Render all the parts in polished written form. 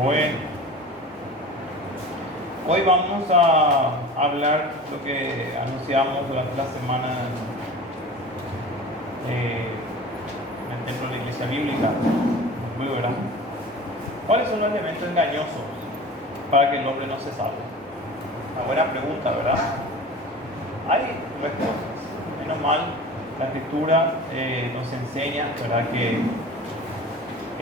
Bueno, hoy vamos a hablar lo que anunciamos durante la semana en el templo de la Iglesia Bíblica. Muy ¿verdad? ¿Cuáles son los elementos engañosos para que el hombre no se salve? Una buena pregunta, ¿verdad? Hay tres cosas. Menos mal, la Escritura nos enseña, ¿verdad?, que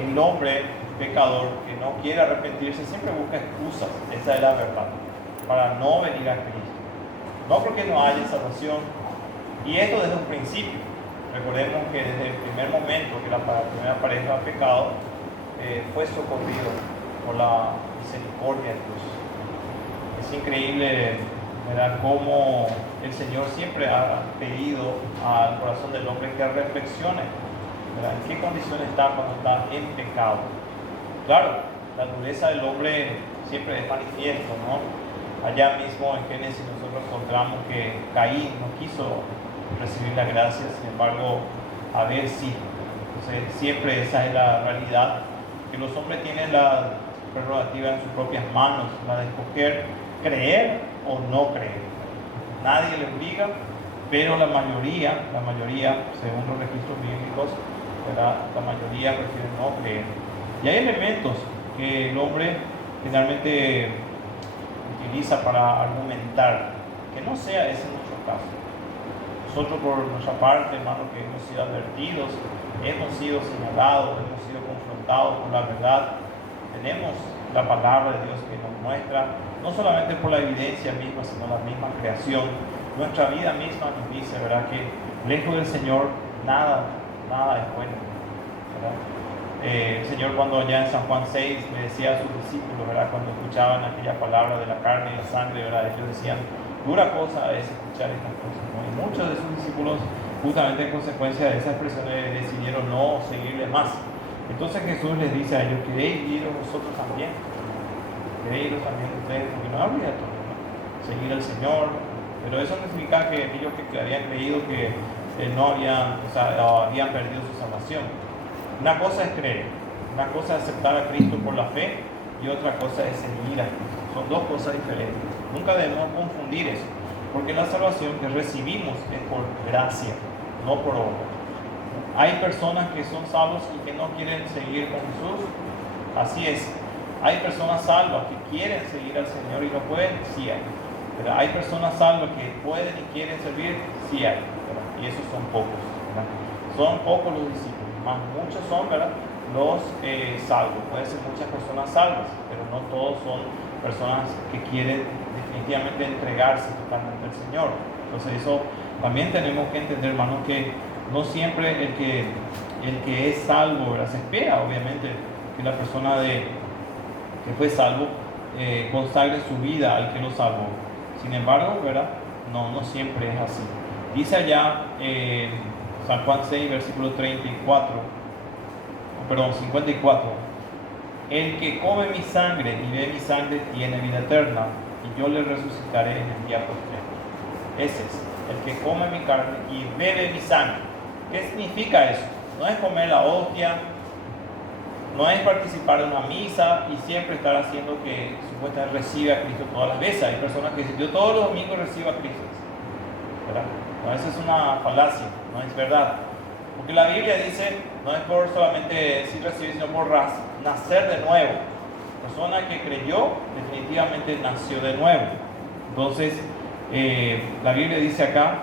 el hombre pecador que no quiere arrepentirse siempre busca excusas, esa es la verdad, para no venir a Cristo. No porque no haya salvación, y esto desde un principio. Recordemos que desde el primer momento que la primera pareja de pecado fue socorrido por la misericordia de Dios. Es increíble, ¿verdad?, cómo el Señor siempre ha pedido al corazón del hombre que reflexione, ¿verdad?, en qué condición está cuando está en pecado. Claro, la dureza del hombre siempre es manifiesto, ¿no? Allá mismo en Génesis nosotros encontramos que Caín no quiso recibir la gracia, sin embargo, Abel sí. Entonces, siempre esa es la realidad, que los hombres tienen la prerrogativa en sus propias manos, la de escoger creer o no creer. Nadie le obliga, pero la mayoría, según los registros bíblicos, ¿verdad?, la mayoría prefiere no creer. Y hay elementos que el hombre generalmente utiliza para argumentar, que no sea ese nuestro caso. Nosotros, por nuestra parte, hermanos, que hemos sido advertidos, hemos sido señalados, hemos sido confrontados con la verdad, tenemos la palabra de Dios que nos muestra, no solamente por la evidencia misma, sino la misma creación. Nuestra vida misma nos dice, ¿verdad?, que lejos del Señor nada es bueno, ¿verdad? El Señor, cuando allá en San Juan 6 le decía a sus discípulos, ¿verdad?, cuando escuchaban aquella palabra de la carne y la sangre, ¿verdad?, ellos decían, dura cosa es escuchar estas cosas, ¿no? Y muchos de sus discípulos, justamente en consecuencia de esa expresión, decidieron no seguirle más. Entonces Jesús les dice a ellos, ¿queréis ir vosotros también? ¿Queréis ir también ustedes? Porque no habría todo, ¿no?, seguir al Señor. Pero eso no significa que aquellos que habían creído que no habían, habían perdido su salvación. Una cosa es creer, una cosa es aceptar a Cristo por la fe, y otra cosa es seguir a Cristo. Son dos cosas diferentes. Nunca debemos confundir eso, porque la salvación que recibimos es por gracia, no por obra. Hay personas que son salvos y que no quieren seguir con Jesús. Así es. Hay personas salvas que quieren seguir al Señor y no pueden, sí hay. Pero hay personas salvas que pueden y quieren servir, sí hay, ¿verdad? Y esos son pocos, ¿verdad? Son pocos los discípulos, más muchos son, ¿verdad?, los salvos. Pueden ser muchas personas salvas, pero no todos son personas que quieren definitivamente entregarse totalmente al Señor. Entonces eso también tenemos que entender, hermanos, que no siempre el que es salvo, ¿verdad?, se espera, obviamente, que la persona que fue salvo consagre su vida al que lo salvó. Sin embargo, ¿verdad?, no siempre es así. Dice allá San Juan 6, versículo 54, el que come mi sangre y bebe mi sangre tiene vida eterna, y yo le resucitaré en el día postrero. Ese es, el que come mi carne y bebe mi sangre. ¿Qué significa eso? No es comer la hostia, no es participar en una misa y siempre estar haciendo que supuestamente recibe a Cristo todas las veces. Hay personas que dicen, yo todos los domingos recibo a Cristo, ¿verdad? No, esa es una falacia, no es verdad. Porque la Biblia dice, no es por solamente decir recibir, sino por nacer de nuevo. La persona que creyó definitivamente nació de nuevo. Entonces, la Biblia dice acá,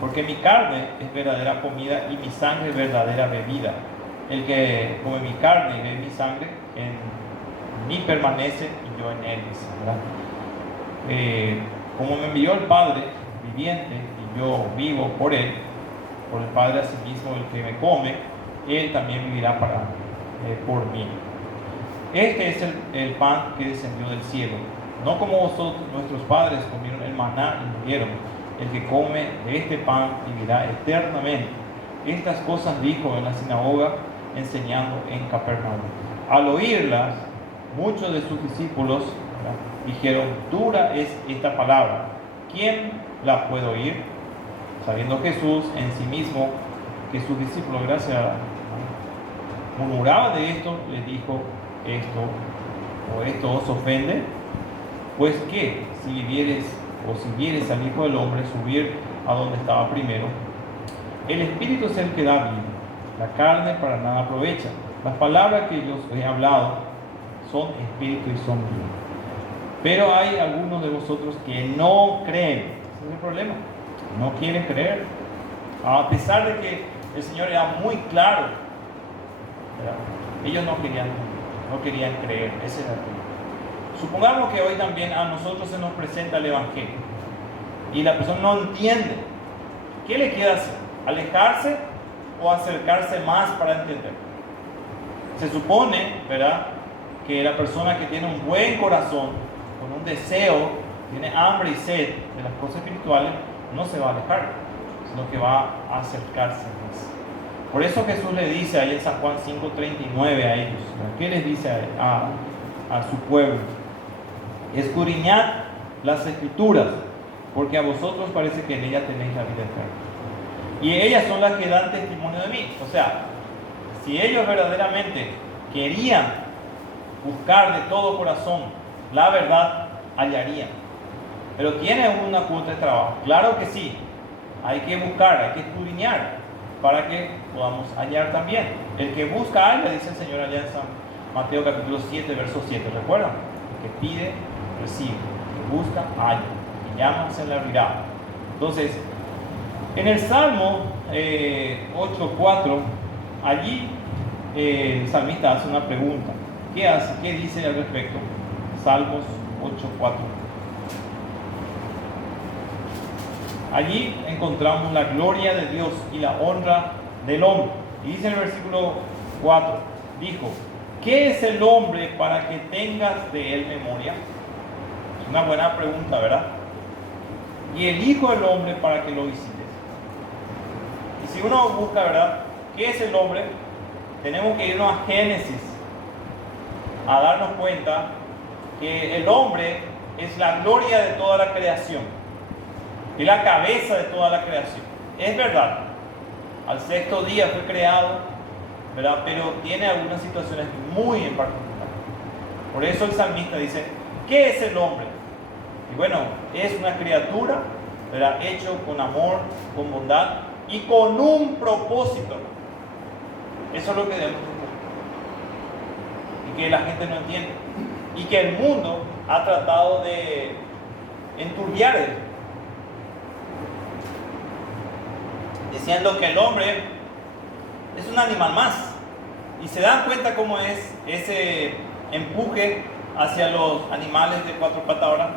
porque mi carne es verdadera comida y mi sangre es verdadera bebida. El que come mi carne y bebe mi sangre, en mí permanece y yo en él, ¿verdad? Como me envió el Padre viviente y yo vivo por él, por el Padre asimismo, el que me come, él también vivirá por mí. Este es el pan que descendió del cielo, no como vosotros, nuestros padres, comieron el maná y murieron. El que come de este pan vivirá eternamente. Estas cosas dijo en la sinagoga, enseñando en Capernaum. Al oírlas, muchos de sus discípulos, ¿verdad?, dijeron, dura es esta palabra, ¿quién la puede oír? Sabiendo Jesús en sí mismo que sus discípulos, gracias, murmuraban de esto, les dijo, esto o esto os ofende? Pues que si vieres al Hijo del Hombre subir a donde estaba primero, el Espíritu es el que da vida, la carne para nada aprovecha. Las palabras que yo os he hablado son espíritu y son vida. Pero hay algunos de vosotros que no creen. Ese es el problema. No quieren creer. A pesar de que el Señor era muy claro, ¿verdad? Ellos no querían creer. Ese era el problema. Supongamos que hoy también a nosotros se nos presenta el Evangelio y la persona no entiende. ¿Qué le queda hacer? ¿Alejarse o acercarse más para entender? Se supone, ¿verdad?, que la persona que tiene un buen corazón, con un deseo, tiene hambre y sed de las cosas espirituales, no se va a alejar, sino que va a acercarse más. Por eso Jesús le dice ahí en San Juan 5:39 a ellos, ¿qué les dice a su pueblo? Escudriñad las Escrituras, porque a vosotros parece que en ellas tenéis la vida eterna. Y ellas son las que dan testimonio de mí. O sea, si ellos verdaderamente querían buscar de todo corazón la verdad, hallarían. Pero tiene una cuota de trabajo. Claro que sí. Hay que buscar, hay que escudriñar para que podamos hallar también. El que busca halla, dice el Señor allá en San Mateo capítulo 7, verso 7. ¿Recuerdan? El que pide, recibe. El que busca, halla. El que llama, se le abrirá. Entonces, en el Salmo 8:4, allí el salmista hace una pregunta. ¿Qué hace? ¿Qué dice al respecto? Salmos 8:4. Allí encontramos la gloria de Dios y la honra del hombre. Y dice en el versículo 4, dijo, ¿qué es el hombre para que tengas de él memoria? Es una buena pregunta, ¿verdad? Y el Hijo del Hombre para que lo visites. Y si uno busca, ¿verdad?, ¿qué es el hombre? Tenemos que irnos a Génesis a darnos cuenta que el hombre es la gloria de toda la creación, es la cabeza de toda la creación. Es verdad, al sexto día fue creado, ¿verdad?, pero tiene algunas situaciones muy en particular. Por eso el salmista dice, ¿qué es el hombre? Y bueno, es una criatura, ¿verdad?, hecho con amor, con bondad y con un propósito. Eso es lo que debemos entender. Y que la gente no entiende. Y que el mundo ha tratado de enturbiar eso, diciendo que el hombre es un animal más. Y se dan cuenta cómo es ese empuje hacia los animales de cuatro patas ahora.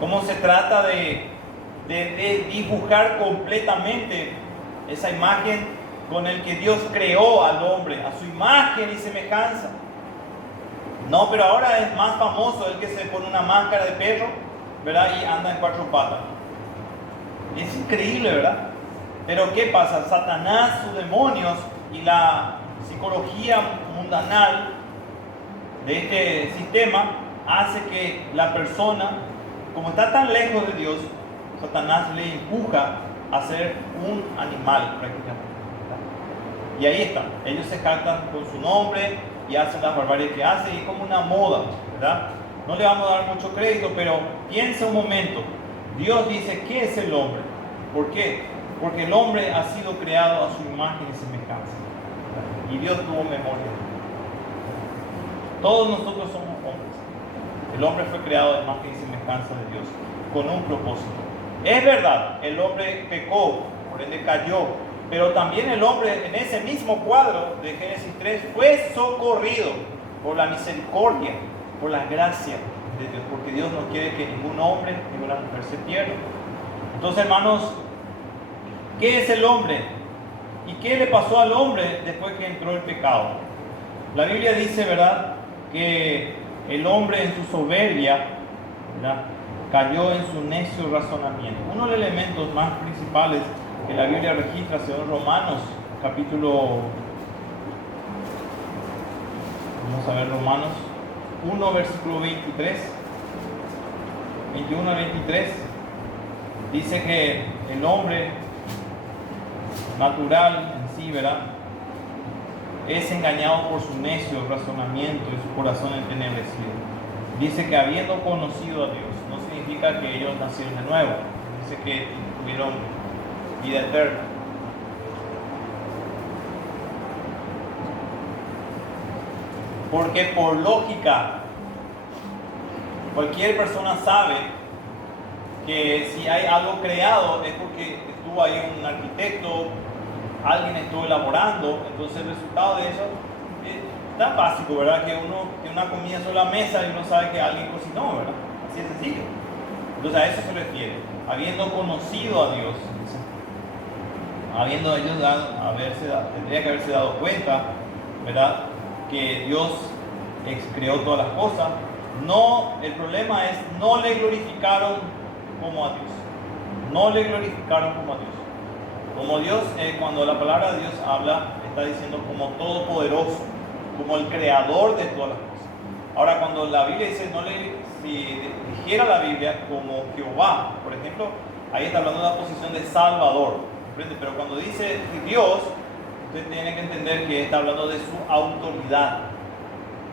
Cómo se trata de dibujar completamente esa imagen con el que Dios creó al hombre, a su imagen y semejanza. No, pero ahora es más famoso el que se pone una máscara de perro, ¿verdad?, y anda en cuatro patas. Es increíble, ¿verdad? Pero ¿qué pasa? Satanás, sus demonios y la psicología mundanal de este sistema hace que la persona, como está tan lejos de Dios, Satanás le empuja a ser un animal prácticamente. Y ahí está, ellos se jactan con su nombre y hacen las barbaries que hacen, y es como una moda, ¿verdad? No le vamos a dar mucho crédito, pero piensa un momento. Dios dice, ¿qué es el hombre? ¿Por qué? Porque el hombre ha sido creado a su imagen y semejanza. Y Dios tuvo memoria. Todos nosotros somos hombres. El hombre fue creado a imagen y semejanza de Dios, con un propósito. Es verdad, el hombre pecó, por ende cayó. Pero también el hombre, en ese mismo cuadro de Génesis 3, fue socorrido por la misericordia, por la gracia de Dios, porque Dios no quiere que ningún hombre, ninguna mujer se pierda. Entonces, hermanos, ¿qué es el hombre? ¿Y qué le pasó al hombre después que entró el pecado? La Biblia dice, ¿verdad?, que el hombre en su soberbia, ¿verdad?, cayó en su necio razonamiento. Uno de los elementos más principales que la Biblia registra según Romanos, capítulo, vamos a ver Romanos 1, versículo 23, 21 a 23, dice que el hombre natural en sí, ¿verdad?, es engañado por su necio razonamiento y su corazón entenebrecido. Dice que habiendo conocido a Dios, no significa que ellos nacieron de nuevo. Dice que tuvieron vida eterna. Porque por lógica, cualquier persona sabe que si hay algo creado es porque estuvo ahí un arquitecto, alguien estuvo elaborando, entonces el resultado de eso es tan básico, ¿verdad? Que una comida sobre la mesa y uno sabe que alguien cocinó, ¿verdad? Así de sencillo. Entonces a eso se refiere, habiendo conocido a Dios, habiendo ellos tendría que haberse dado cuenta, ¿verdad? Que Dios creó todas las cosas. No, el problema es, no le glorificaron como a Dios. No le glorificaron como a Dios. Como Dios, cuando la palabra de Dios habla, está diciendo como todopoderoso, como el creador de todas las cosas. Ahora, cuando la Biblia dice, si dijera la Biblia como Jehová, por ejemplo, ahí está hablando de la posición de Salvador, ¿comprende? Pero cuando dice Dios, usted tiene que entender que está hablando de su autoridad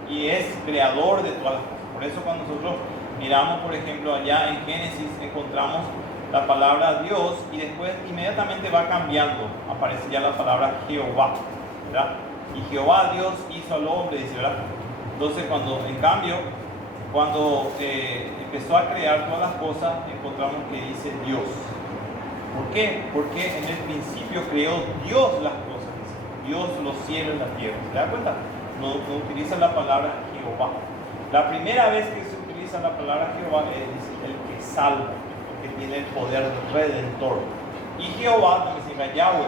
y es creador de todas las cosas. Por eso cuando nosotros miramos, por ejemplo, allá en Génesis encontramos la palabra Dios y después inmediatamente va cambiando, aparece ya la palabra Jehová, ¿verdad? Y Jehová Dios hizo al hombre, dice, ¿verdad? Entonces cuando empezó a crear todas las cosas, encontramos que dice Dios. ¿Por qué? Porque en el principio creó Dios las cosas, dice. Dios los cielos y la tierra. ¿Se da cuenta? No utiliza la palabra Jehová. La primera vez que se utiliza la palabra Jehová es el que salva, el que tiene el poder redentor. Y Jehová también significa Yahweh,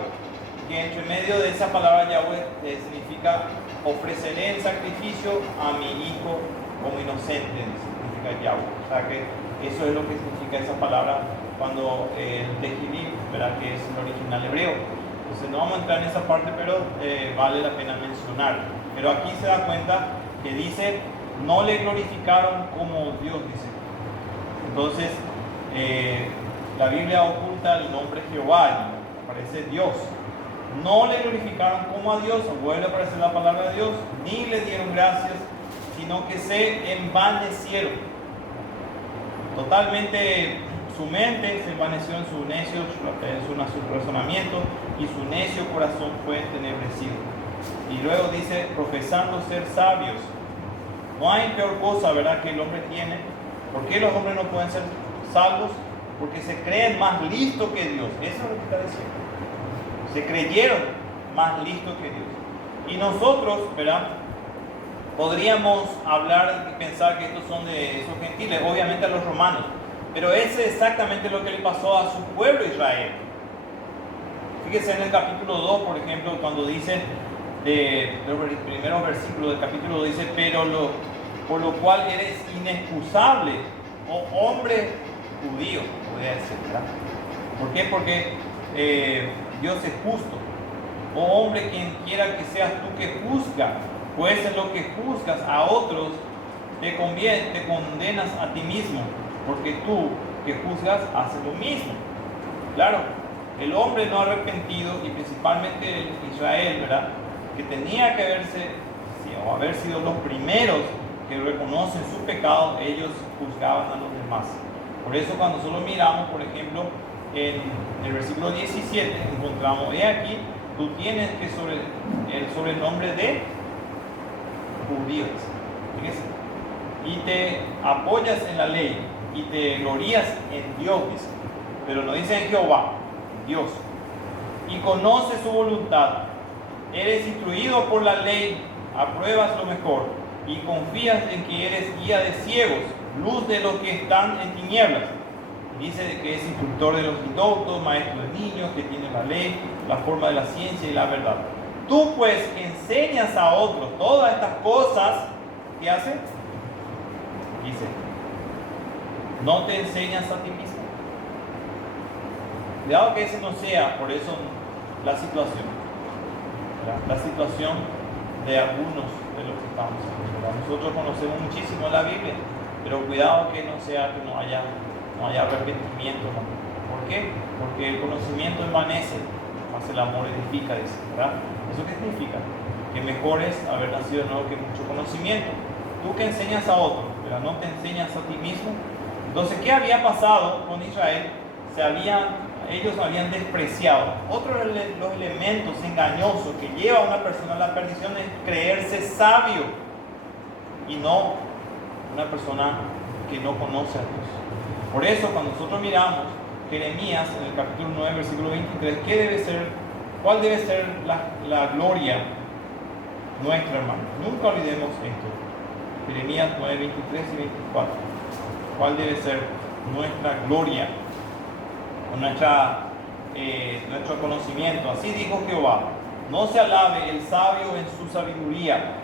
que entre medio de esa palabra Yahweh significa ofreceré en sacrificio a mi hijo como inocente, significa Yahweh. O sea que eso es lo que significa esa palabra cuando el Tehillim, ¿verdad? Que es el original hebreo. Entonces no vamos a entrar en esa parte, pero vale la pena mencionar. Pero aquí se da cuenta que dice, no le glorificaron como Dios, dice. Entonces, la Biblia oculta el nombre Jehová, y aparece Dios. No le glorificaron como a Dios, vuelve a aparecer la palabra de Dios, ni le dieron gracias, sino que se envanecieron. Totalmente su mente se envaneció en su necio, su razonamiento, y su necio corazón fue entenebrecido. Y luego dice, profesando ser sabios. No hay peor cosa, ¿verdad?, que el hombre tiene. ¿Por qué los hombres no pueden ser salvos? Porque se creen más listos que Dios. Eso es lo que está diciendo. Se creyeron más listos que Dios. Y nosotros, ¿verdad?, podríamos hablar y pensar que estos son de esos gentiles, obviamente a los romanos. Pero ese es exactamente lo que le pasó a su pueblo Israel. Fíjese en el capítulo 2, por ejemplo, cuando dice, de los primeros versículos del capítulo 2, dice, pero por lo cual eres inexcusable, oh hombre judío, podría decir, ¿verdad? ¿Por qué? Porque Dios es justo. Oh hombre, quien quiera que seas tú que juzga, pues en lo que juzgas a otros, te condenas a ti mismo, porque tú que juzgas haces lo mismo. Claro, el hombre no arrepentido, y principalmente Israel, ¿verdad?, que tenía que haber sido los primeros que reconocen su pecado, ellos juzgaban a los demás. Por eso cuando solo miramos, por ejemplo, en el versículo 17, encontramos, he aquí, tú tienes que el sobrenombre de judíos, fíjese, y te apoyas en la ley, y te glorías en Dios, dice, pero no dice en Jehová, Dios, y conoces su voluntad, eres instruido por la ley, apruebas lo mejor, y confías en que eres guía de ciegos, luz de los que están en tinieblas. Dice que es instructor de los indoctos, maestro de niños, que tiene la ley, la forma de la ciencia y la verdad. Tú pues enseñas a otros todas estas cosas, ¿qué hace? Dice, no te enseñas a ti mismo. Cuidado que ese no sea, por eso, la situación de algunos de los que estamos aquí. Nosotros conocemos muchísimo la Biblia, pero cuidado que no sea que no haya arrepentimiento. ¿Por qué? Porque el conocimiento envanece, más el amor edifica, dice, ¿verdad? ¿Eso qué significa? que mejor es haber nacido de nuevo que mucho conocimiento. Tú que enseñas a otros, pero no te enseñas a ti mismo. Entonces, ¿qué había pasado con Israel? Ellos habían despreciado. Otro de los elementos engañosos que lleva a una persona a la perdición es creerse sabio y no una persona que no conoce a Dios. Por eso, cuando nosotros miramos Jeremías en el capítulo 9, versículo 23, ¿cuál debe ser la gloria nuestra, hermano? Nunca olvidemos esto. Jeremías 9, 23 y 24. ¿Cuál debe ser nuestra gloria? Nuestro conocimiento. Así dijo Jehová: no se alabe el sabio en su sabiduría,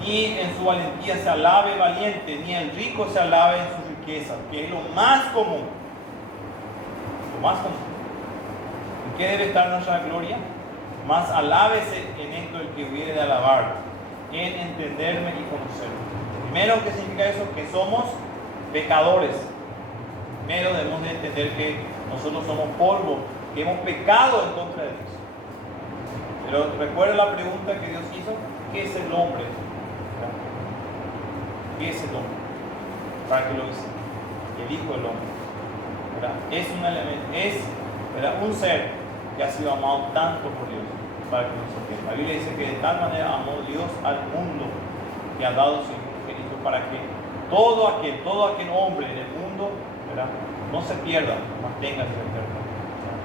ni en su valentía se alabe valiente, ni el rico se alabe en su riqueza, que es lo más común. Lo más común. ¿En qué debe estar nuestra gloria? Más alábese en esto el que hubiere de alabar, en entenderme y conocerme. Primero, ¿qué significa eso? Que somos pecadores. Primero debemos de entender que nosotros somos polvo, que hemos pecado en contra de Dios. Pero recuerda la pregunta que Dios hizo: ¿qué es el hombre? ¿Qué es el hombre? Para que lo hice. El Hijo del Hombre. ¿Verdad? Es un elemento, ¿verdad? Un ser que ha sido amado tanto por Dios para que nos sostenga. La Biblia dice que de tal manera amó Dios al mundo que ha dado su Hijo Jesucristo para que todo aquel hombre en el mundo, ¿verdad?, no se pierda, mas tenga vida eterna.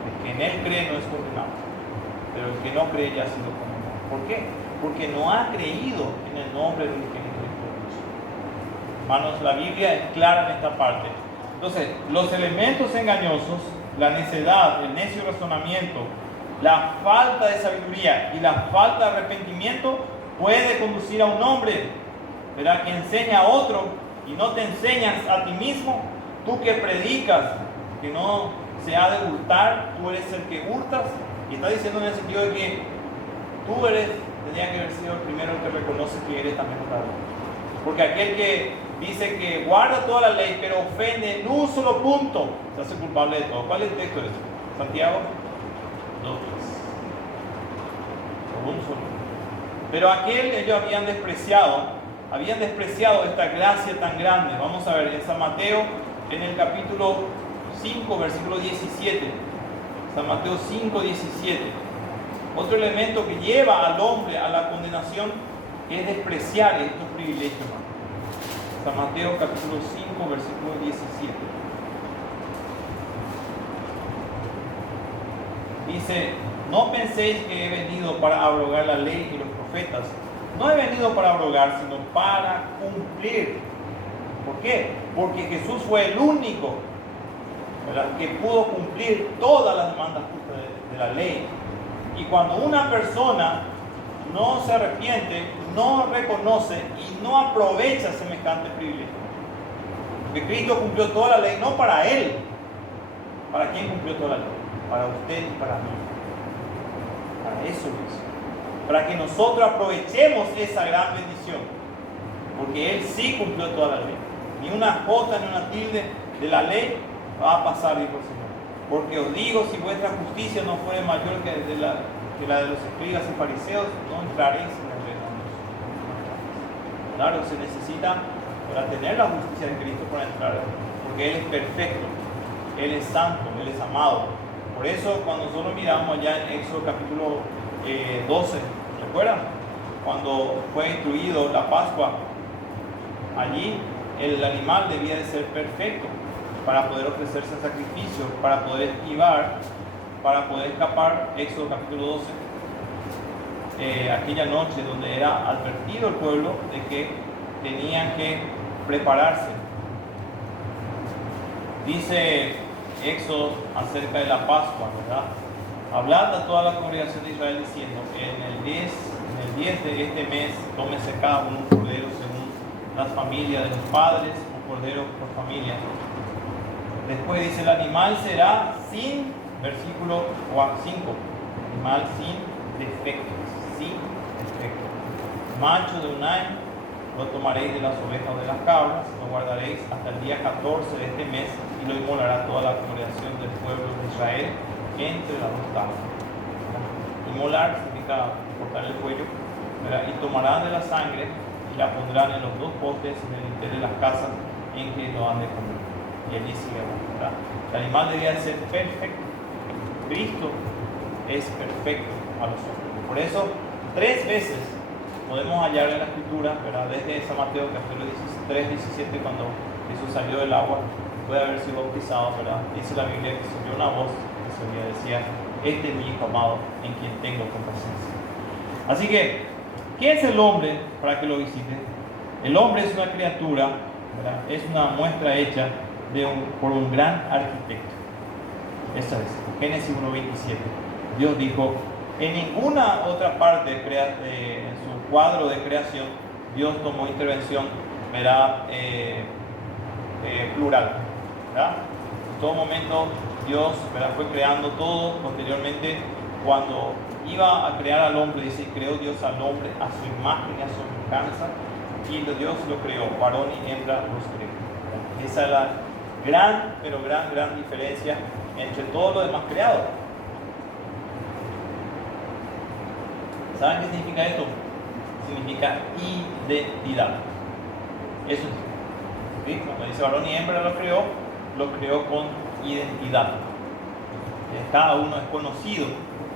El que en él cree no es condenado, pero el que no cree ya ha sido condenado. ¿Por qué? Porque no ha creído en el nombre del unigénito de Dios. Hermanos, la Biblia es clara en esta parte. Entonces, los elementos engañosos, la necedad, el necio razonamiento, la falta de sabiduría y la falta de arrepentimiento puede conducir a un hombre, ¿verdad?, que enseña a otro y no te enseñas a ti mismo. Tú que predicas que no se ha de hurtar, tú eres el que hurtas, y está diciendo en el sentido de que tú tendría que haber sido el primero que reconoce que eres también hurtador. Porque aquel que dice que guarda toda la ley pero ofende en un solo punto, se hace culpable de todo. ¿Cuál es el texto de eso? Santiago 2:3. Por un solo. Pero ellos habían despreciado esta gracia tan grande. Vamos a ver en San Mateo, en el capítulo 5, versículo 17. San Mateo 5, 17. Otro elemento que lleva al hombre a la condenación es despreciar estos privilegios. San Mateo capítulo 5, versículo 17. Dice: no penséis que he venido para abrogar la ley y los profetas. No he venido para abrogar, sino para cumplir. ¿Por qué? Porque Jesús fue el único, ¿verdad?, que pudo cumplir todas las demandas justas de la ley. Y cuando una persona no se arrepiente, no reconoce y no aprovecha semejante privilegio, porque Cristo cumplió toda la ley, no para él. ¿Para quién cumplió toda la ley? Para usted y para mí. Para eso es. Para que nosotros aprovechemos esa gran bendición, porque él sí cumplió toda la ley. Ni una jota ni una tilde de la ley va a pasar, dijo el Señor. Porque os digo, si vuestra justicia no fuere mayor que la de los escribas y fariseos, no entraréis en el reino de Dios. Claro, se necesita para tener la justicia de Cristo para entrar, porque Él es perfecto, Él es santo, Él es amado. Por eso, cuando nosotros miramos allá en Éxodo capítulo 12, ¿recuerdan? Cuando fue instituido la Pascua, allí el animal debía de ser perfecto para poder ofrecerse en sacrificio, para poder esquivar, para poder escapar. Éxodo capítulo 12, aquella noche donde era advertido el pueblo de que tenían que prepararse. Dice Éxodo acerca de la Pascua, ¿verdad? Hablad a toda la congregación de Israel diciendo: en el 10 de este mes tómese cada uno un cordero según las familias de los padres, un cordero por familia. Después dice: el animal será sin, versículo 5, animal sin defecto, macho de un año. Lo tomaréis de las ovejas o de las cabras, lo guardaréis hasta el día 14 de este mes y lo inmolará toda la congregación del pueblo de Israel entre las dos tablas. Inmolar significa cortar el cuello, ¿verdad? Y tomarán de la sangre y la pondrán en los dos postes en el interior de las casas en que lo han de comer. Y allí sigue, ¿verdad? El animal debía ser perfecto. Cristo es perfecto a los hombres. Por eso, 3 veces podemos hallar en la Escritura, ¿verdad? Desde San Mateo capítulo 3:17, cuando Jesús salió del agua, puede haber sido bautizado, ¿verdad? Dice la Biblia que se oyó una voz que se decía: este es mi hijo amado, en quien tengo complacencia. Así que, ¿qué es el hombre para que lo visite? El hombre es una criatura, ¿verdad? Es una muestra hecha por un gran arquitecto. Eso es, Génesis 1:27. Dios dijo: en ninguna otra parte en su cuadro de creación, Dios tomó intervención, ¿verdad? Plural, ¿verdad? En todo momento Dios, ¿verdad?, fue creando todo. Posteriormente, cuando iba a crear al hombre, dice: creó Dios al hombre a su imagen y a su semejanza, y Dios lo creó, varón y hembra los creó. Esa es la gran, pero gran diferencia entre todo lo demás creado. ¿Saben qué significa esto? Significa identidad. Eso es. ¿Sí? Cuando dice varón y hembra lo creó con identidad. Cada uno es conocido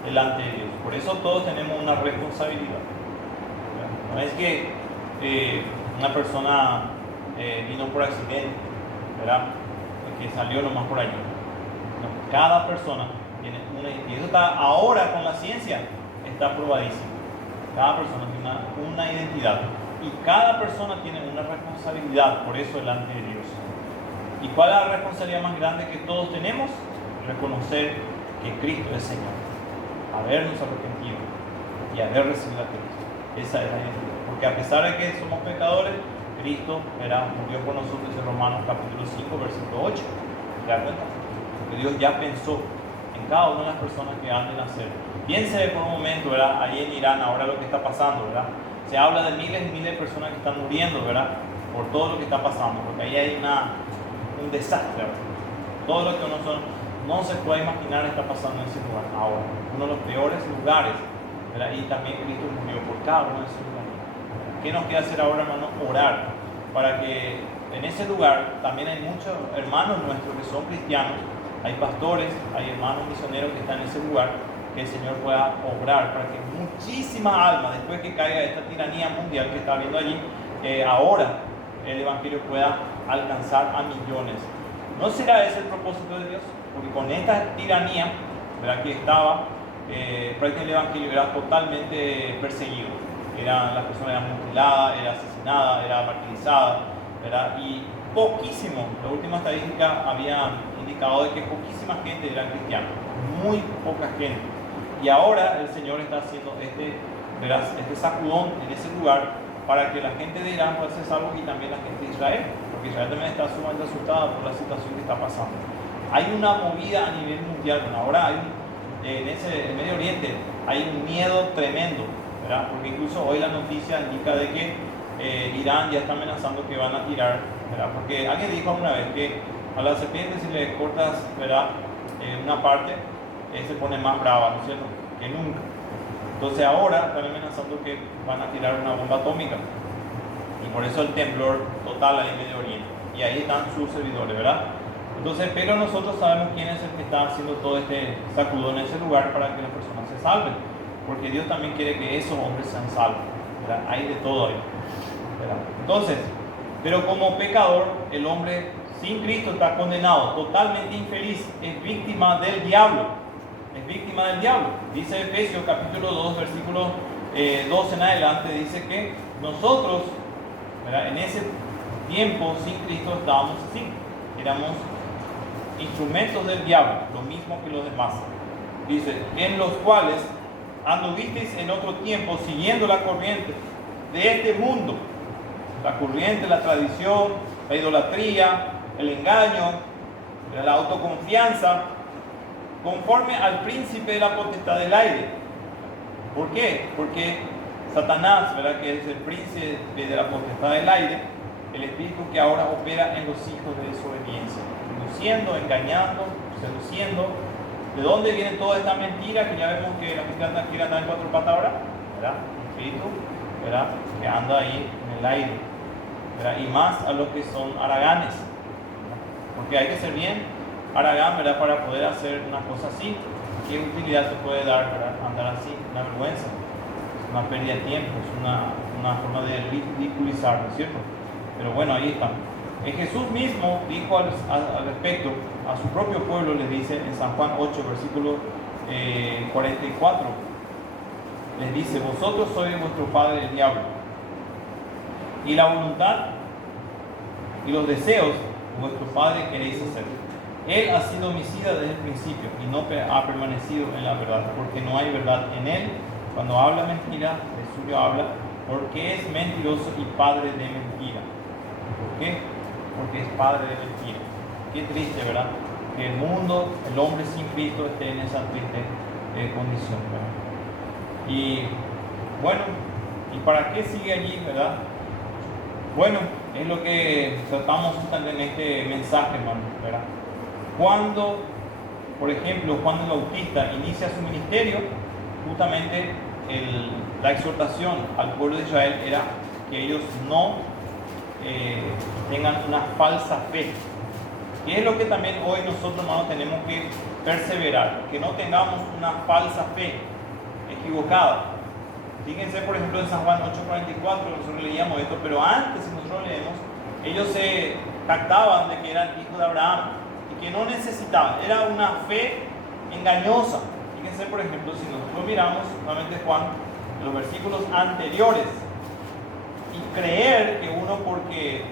delante de Dios. Por eso todos tenemos una responsabilidad. No es que una persona vino por accidente, ¿verdad?, que salió nomás por allí. No, cada persona tiene una identidad. Y eso está ahora con la ciencia, está probadísimo. Cada persona tiene una identidad. Y cada persona tiene una responsabilidad, por eso delante de Dios. ¿Y cuál es la responsabilidad más grande que todos tenemos? Reconocer que Cristo es Señor, habernos arrepentido y haber recibido a Cristo. Esa es la identidad. Porque a pesar de que somos pecadores, Cristo murió por nosotros, en Romanos capítulo 5, versículo 8. ¿Te das cuenta? Porque Dios ya pensó en cada una de las personas que han de nacer. Piense por un momento, ¿verdad?, ahí en Irán, ahora lo que está pasando, ¿verdad? Se habla de miles y miles de personas que están muriendo, ¿verdad?, por todo lo que está pasando, porque ahí hay un desastre, ¿verdad? Todo lo que no se puede imaginar está pasando en ese lugar ahora. Uno de los peores lugares, ¿verdad? Y también Cristo murió por cada uno de esos lugares. ¿Qué nos queda hacer ahora, hermanos? Orar para que en ese lugar también hay muchos hermanos nuestros que son cristianos, hay pastores, hay hermanos misioneros que están en ese lugar, que el Señor pueda obrar para que muchísimas almas, después que caiga esta tiranía mundial que está habiendo allí, ahora el Evangelio pueda alcanzar a millones. ¿No será ese el propósito de Dios? Porque con esta tiranía, ¿verdad?, que estaba, prácticamente el Evangelio era totalmente perseguido. Las personas eran mutiladas, era asesinada, era martirizada, ¿verdad? Y poquísimo, la última estadística había indicado de que poquísima gente era cristiana, muy poca gente. Y ahora el Señor está haciendo este sacudón en ese lugar para que la gente de Irán pueda ser salvo y también la gente de Israel, porque Israel también está sumamente asustada por la situación que está pasando. Hay una movida a nivel mundial, ahora en el Medio Oriente hay un miedo tremendo, ¿verdad? Porque incluso hoy la noticia indica de que Irán ya está amenazando que van a tirar, ¿verdad? Porque alguien dijo una vez que a la serpiente, si le cortas, ¿verdad?, una parte, se pone más brava, ¿no es cierto?, que nunca. Entonces ahora están amenazando que van a tirar una bomba atómica. Y por eso el temblor total ahí en Medio Oriente. Y ahí están sus servidores, ¿verdad? Entonces, pero nosotros sabemos quién es el que está haciendo todo este sacudón en ese lugar para que las personas se salven. Porque Dios también quiere que esos hombres sean salvos, ¿verdad? Hay de todo ahí, ¿verdad? Entonces, pero como pecador, el hombre sin Cristo está condenado, totalmente infeliz, es víctima del diablo. Es víctima del diablo. Dice Efesios capítulo 2, versículo 2 en adelante, dice que nosotros, ¿verdad?, en ese tiempo sin Cristo estábamos así. Éramos instrumentos del diablo, lo mismo que los demás. Dice, en los cuales anduvisteis en otro tiempo siguiendo la corriente de este mundo. La corriente, la tradición, la idolatría, el engaño, la autoconfianza, conforme al príncipe de la potestad del aire. ¿Por qué? Porque Satanás, ¿verdad?, que es el príncipe de la potestad del aire, el espíritu que ahora opera en los hijos de desobediencia, induciendo, engañando, seduciendo. ¿De dónde viene toda esta mentira? Que ya vemos que la gente quiere andar en 4 patas ahora, ¿verdad? El espíritu ¿verdad?, que anda ahí en el aire, ¿verdad?, y más a los que son haraganes, ¿verdad?, porque hay que ser bien haragán, ¿verdad?, para poder hacer una cosa así. ¿Qué utilidad te puede dar, ¿verdad?, andar así? Una vergüenza, es una pérdida de tiempo, es una forma de ridiculizar, ¿no es cierto? Pero bueno, ahí está. Jesús mismo dijo al respecto a su propio pueblo, les dice en San Juan 8, versículo 44, les dice: vosotros sois vuestro padre el diablo, y la voluntad y los deseos de vuestro padre queréis hacer. Él ha sido homicida desde el principio y no ha permanecido en la verdad, porque no hay verdad en él. Cuando habla mentira, de suyo habla, porque es mentiroso y padre de mentira. ¿Por qué? Porque es padre de mentira. Qué triste, ¿verdad?, que el mundo, el hombre sin Cristo, esté en esa triste condición, ¿verdad? Y bueno, ¿y para qué sigue allí, verdad? Bueno, es lo que tratamos también en este mensaje, hermano, ¿verdad? Cuando, por ejemplo, Juan el Bautista inicia su ministerio, justamente la exhortación al pueblo de Israel era que ellos no tengan una falsa fe. Y es lo que también hoy nosotros, hermanos, tenemos que perseverar, que no tengamos una falsa fe equivocada. Fíjense, por ejemplo, en San Juan 8:44, nosotros leíamos esto, pero antes, si nosotros leemos, ellos se jactaban de que eran hijos de Abraham y que no necesitaban, era una fe engañosa. Fíjense, por ejemplo, si nosotros miramos nuevamente Juan, los versículos anteriores, y creer que uno, porque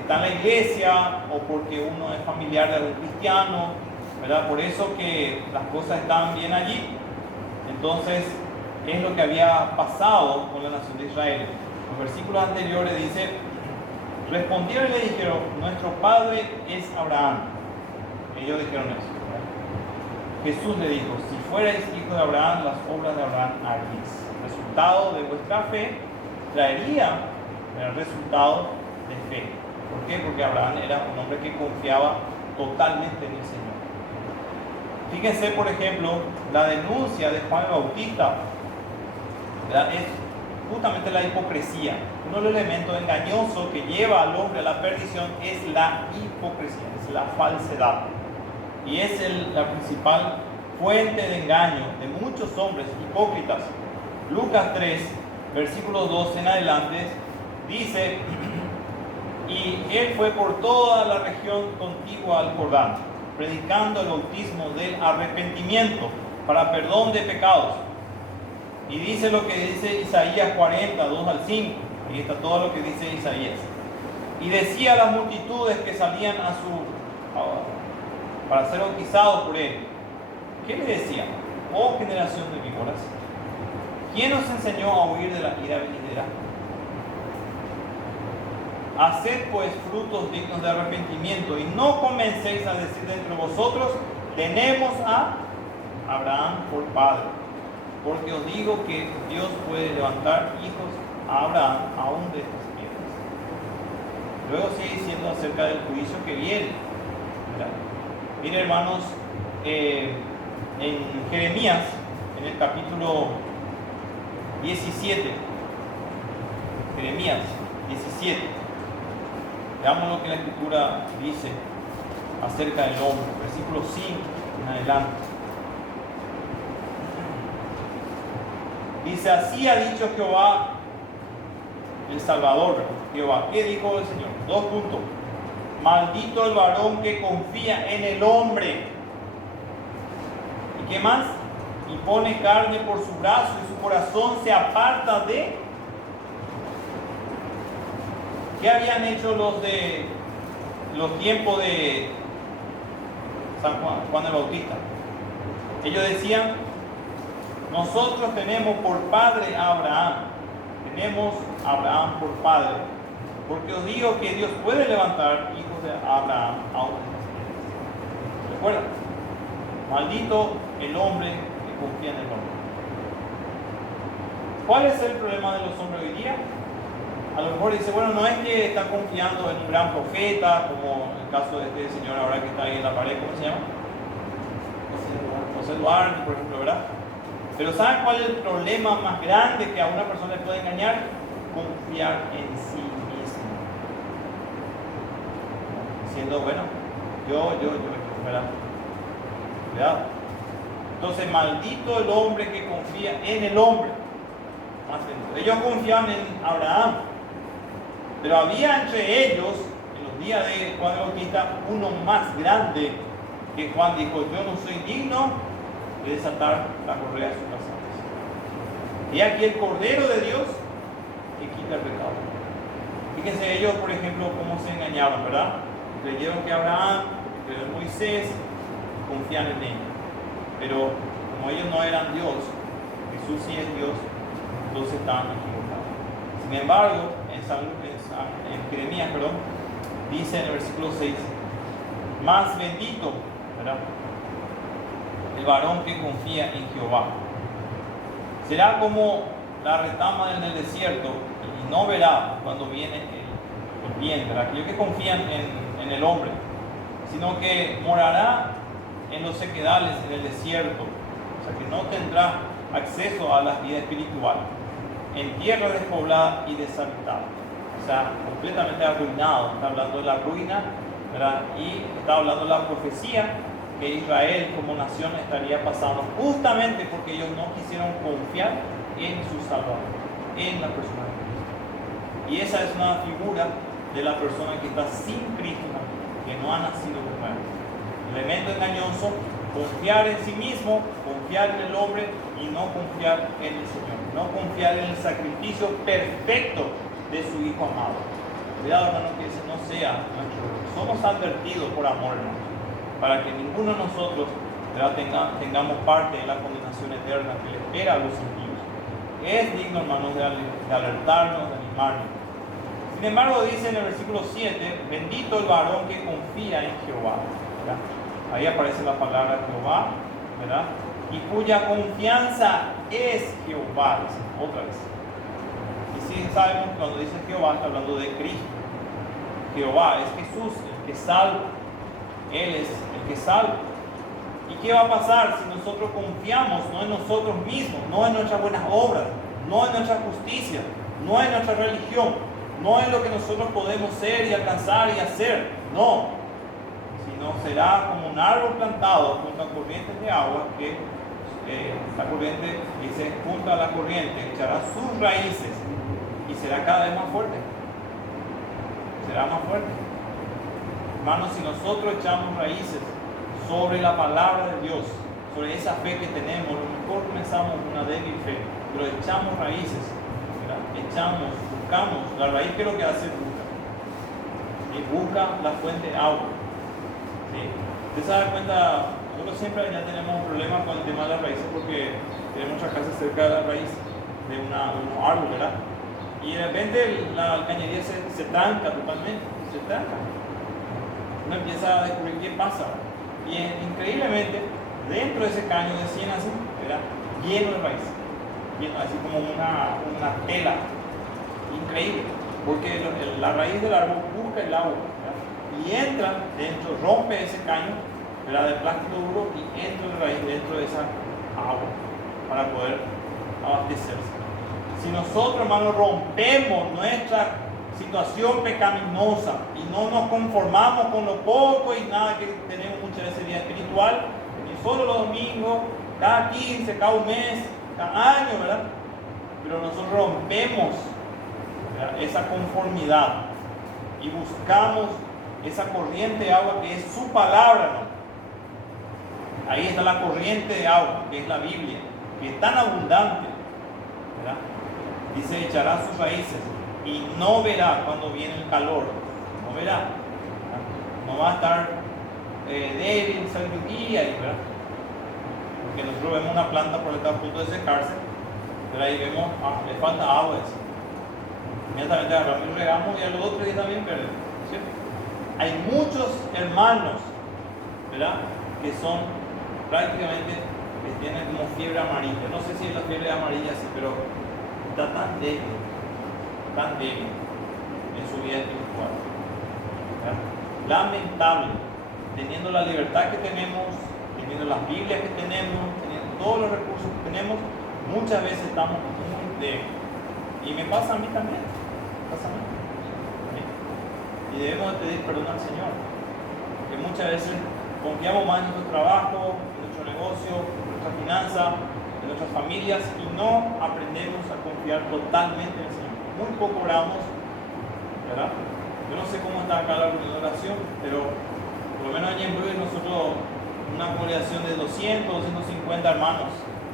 está en la iglesia o porque uno es familiar de algún cristiano, ¿verdad?, por eso que las cosas están bien allí. Entonces, es lo que había pasado con la nación de Israel. Los versículos anteriores dice: respondieron y le dijeron: nuestro padre es Abraham. Ellos dijeron eso, ¿verdad? Jesús le dijo: si fuerais hijos de Abraham, las obras de Abraham haríais. El resultado de vuestra fe traería el resultado de fe. ¿Por qué? Porque Abraham era un hombre que confiaba totalmente en el Señor. Fíjense, por ejemplo, la denuncia de Juan el Bautista, ¿verdad?, es justamente la hipocresía. Uno de los elementos engañosos que lleva al hombre a la perdición es la hipocresía, es la falsedad. Y es la principal fuente de engaño de muchos hombres hipócritas. Lucas 3, versículo 12 en adelante, dice: y él fue por toda la región contigua al Jordán, predicando el bautismo del arrepentimiento para perdón de pecados. Y dice lo que dice Isaías 40, 2 al 5. Ahí está todo lo que dice Isaías. Y decía a las multitudes que salían para ser bautizados por él. ¿Qué le decían? Oh generación de víboras, ¿quién os enseñó a huir de la ira venidera? Haced pues frutos dignos de arrepentimiento y no comencéis a decir entre vosotros: tenemos a Abraham por padre. Porque os digo que Dios puede levantar hijos a Abraham aún de estas piedras. Luego sigue diciendo acerca del juicio que viene. Miren, hermanos, en Jeremías, en el capítulo 17, Jeremías 17, veamos lo que la Escritura dice acerca del hombre, versículo 5 en adelante. Dice: así ha dicho Jehová el Salvador, Jehová. ¿Qué dijo el Señor? 2 puntos. Maldito el varón que confía en el hombre. ¿Y qué más? Y pone carne por su brazo y su corazón se aparta de... ¿Qué habían hecho los tiempos de San Juan el Bautista? Ellos decían: nosotros tenemos por padre a Abraham, tenemos a Abraham por padre, porque os digo que Dios puede levantar hijos de Abraham aún en las piedras. ¿Recuerdan? Maldito el hombre que confía en el hombre. ¿Cuál es el problema de los hombres hoy día? A lo mejor dice: bueno, no es que está confiando en un gran profeta, como el caso de este señor ahora que está ahí en la pared, ¿cómo se llama? José Eduardo, por ejemplo, ¿verdad? Pero ¿saben cuál es el problema más grande que a una persona le puede engañar? Confiar en sí mismo. Diciendo, bueno, yo, ¿verdad? Cuidado. Entonces, maldito el hombre que confía en el hombre. Ellos confiaban en Abraham. Pero había entre ellos, en los días de Juan el Bautista, uno más grande que Juan dijo, yo no soy digno de desatar la correa de sus calzados. Y aquí el Cordero de Dios que quita el pecado. Fíjense ellos, por ejemplo, cómo se engañaban, ¿verdad? Creyeron que Abraham, creyó en Moisés, confían en él. Pero como ellos no eran Dios, Jesús sí es Dios, entonces estaban equivocados. Sin embargo, en Jeremías, dice en el versículo 6, más bendito, ¿verdad?, el varón que confía en Jehová. Será como la retama en el desierto y no verá cuando viene el bien, ¿verdad? Aquellos que confían en el hombre, sino que morará en los sequedales, en el desierto, o sea que no tendrá acceso a la vida espiritual, en tierra despoblada y deshabitada, o sea, completamente arruinado. Está hablando de la ruina, ¿verdad? Y está hablando de la profecía que Israel como nación estaría pasando justamente porque ellos no quisieron confiar en su Salvador, en la persona de Cristo. Y esa es una figura de la persona que está sin Cristo, que no ha nacido de nuevo. Elemento engañoso, confiar en sí mismo, confiar en el hombre y no confiar en el Señor, no confiar en el sacrificio perfecto de su Hijo amado. Cuidado, hermano, que ese no sea nuestro. Somos advertidos por amor, hermano, para que ninguno de nosotros, ¿verdad?, tengamos parte en la condenación eterna que le espera a los impíos. Es digno, hermanos, de alertarnos, de animarnos. Sin embargo, dice en el versículo 7, bendito el varón que confía en Jehová, ¿verdad? Ahí aparece la palabra Jehová, ¿verdad?, y cuya confianza es Jehová, dice otra vez. Y sí sabemos que cuando dice Jehová está hablando de Cristo. Jehová es Jesús, el que salva. Él es el que salva. ¿Y qué va a pasar si nosotros confiamos no en nosotros mismos, no en nuestras buenas obras, no en nuestra justicia, no en nuestra religión, no en lo que nosotros podemos ser y alcanzar y hacer? No, sino será como un árbol plantado junto a corrientes de agua que la corriente, dice, junto a la corriente echará sus raíces y será cada vez más fuerte. Será más fuerte. Hermanos, si nosotros echamos raíces sobre la palabra de Dios, sobre esa fe que tenemos, a lo mejor comenzamos una débil fe, pero echamos raíces, ¿verdad? Buscamos, la raíz, que es lo que hace, busca la fuente de agua. ¿Sí? Usted se da cuenta, nosotros siempre ya tenemos un problema con el tema de las raíces porque tenemos nuestra casa cerca de la raíz de un árbol, ¿verdad? Y de repente la cañería se tranca totalmente, se tranca. Uno empieza a descubrir qué pasa. Y increíblemente, dentro de ese caño de 100 así, ¿verdad?, lleno de raíz, así como una tela. Increíble, porque la raíz del árbol busca el agua, ¿verdad?, y entra dentro, rompe ese caño, ¿verdad?, de plástico duro, y entra la raíz dentro de esa agua para poder abastecerse. Si nosotros, hermanos, rompemos nuestra situación pecaminosa y no nos conformamos con lo poco y nada que tenemos muchas veces vida espiritual, ni solo los domingos, cada 15, cada un mes, cada año, ¿verdad? Pero nosotros rompemos, ¿verdad?, esa conformidad y buscamos esa corriente de agua que es su palabra, ¿no? Ahí está la corriente de agua, que es la Biblia, que es tan abundante, ¿verdad? Dice, echará sus raíces y no verá cuando viene el calor, no verá, ¿verdad? No va a estar débil, sabiduría, ¿verdad? Porque nosotros vemos una planta por estar a punto de secarse, pero ahí vemos, le falta agua, inmediatamente agarramos y regamos y al otro día también verde, ¿cierto? Hay muchos hermanos, ¿verdad?, que son prácticamente, que tienen como fiebre amarilla. No sé si es la fiebre amarilla así, pero está tan débil en su vida espiritual, ¿verdad? Lamentable, teniendo la libertad que tenemos, teniendo las Biblias que tenemos, teniendo todos los recursos que tenemos, muchas veces estamos muy débiles. Y me pasa a mí también. Me pasa a mí. ¿Sí? Y debemos de pedir perdón al Señor. Porque muchas veces confiamos más en nuestro trabajo, en nuestro negocio, en nuestra finanza, en nuestras familias, y no aprendemos a confiar totalmente en el Señor. Muy poco oramos, ¿verdad? Yo no sé cómo está acá la reunión de oración, pero por lo menos allí en Bruges nosotros una congregación de 200, 250 hermanos,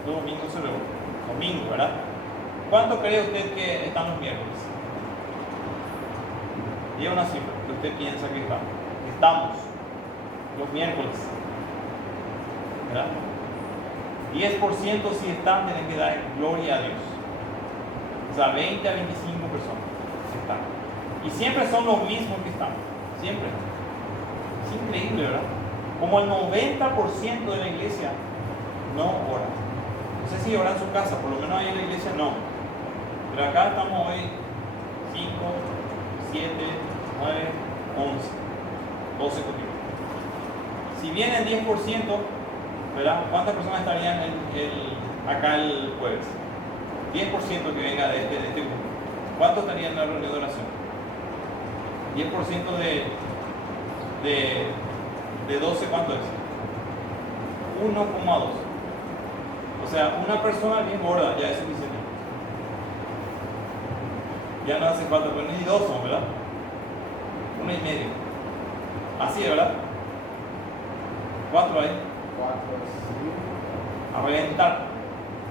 los domingos se reúnen. Domingo, ¿verdad? ¿Cuánto cree usted que están los miércoles? Diga una cifra que usted piensa que está. Estamos los miércoles, ¿verdad? 10% si están, tienen que dar gloria a Dios. O sea, 20 a 25 personas están. Y siempre son los mismos que están. Siempre. Es increíble, ¿verdad? Como el 90% de la iglesia no ora. No sé si ora en su casa, por lo menos ahí en la iglesia no. Pero acá estamos hoy 5, 7, 9, 11, 12 conmigo. Si viene el 10%, ¿verdad? ¿Cuántas personas estarían acá el jueves? 10% que venga de este grupo. ¿Cuántos estarían en la reunión de oración? 10% de 12, ¿cuánto es? 1,2. O sea, una persona bien gorda ya es suficiente. Ya no hace falta, pero ni 2 son, ¿verdad? 1,5. Así, ¿verdad? 4 ahí. 4, sí. A reventar.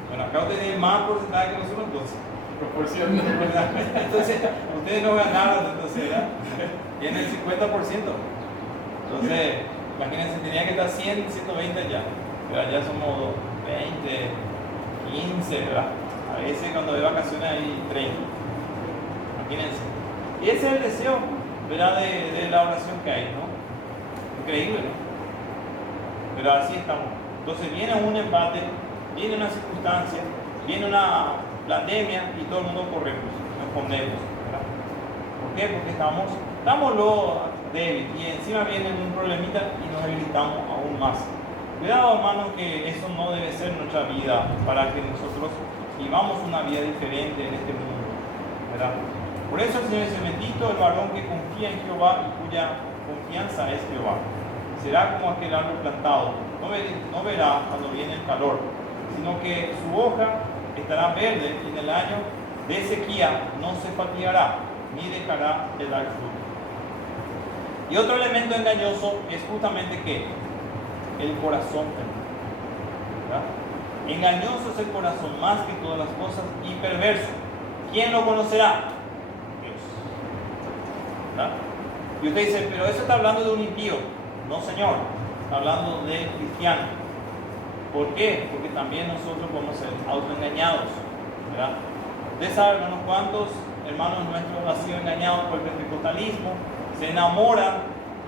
Bueno, acá ustedes tienen más porcentaje que nosotros, entonces. Proporción. Entonces, ustedes no ganaron, entonces, ¿verdad? Tienen el 50%. Entonces, imagínense, tenía que estar 100, 120 ya. Pero ya somos 20, 15, ¿verdad? A veces cuando hay vacaciones hay 30. Imagínense. Y ese es el deseo, ¿verdad? De la oración que hay, ¿no? Increíble, ¿no? Pero así estamos. Entonces viene un empate, viene una circunstancia, viene una pandemia y todo el mundo corremos, nos escondemos, ¿verdad? ¿Por qué? Porque estamos lo débiles y encima viene un problemita y nos debilitamos aún más. Cuidado, hermano, que eso no debe ser nuestra vida para que nosotros vivamos una vida diferente en este mundo, ¿verdad? Por eso el Señor dice: bendito el varón que confía en Jehová y cuya confianza es Jehová. Será como aquel árbol plantado, no verá cuando viene el calor, sino que su hoja estará verde y en el año de sequía no se fatigará, ni dejará de dar fruto. Y otro elemento engañoso es justamente que el corazón, ¿verdad? Engañoso es el corazón más que todas las cosas y perverso. ¿Quién lo conocerá? Dios, ¿verdad? Y usted dice: pero eso está hablando de un impío. No, señor, está hablando de cristiano. ¿Por qué? Porque también nosotros podemos ser autoengañados, ¿verdad? Usted sabe, hermanos, cuántos hermanos nuestros han sido engañados por el pentecostalismo, se enamoran,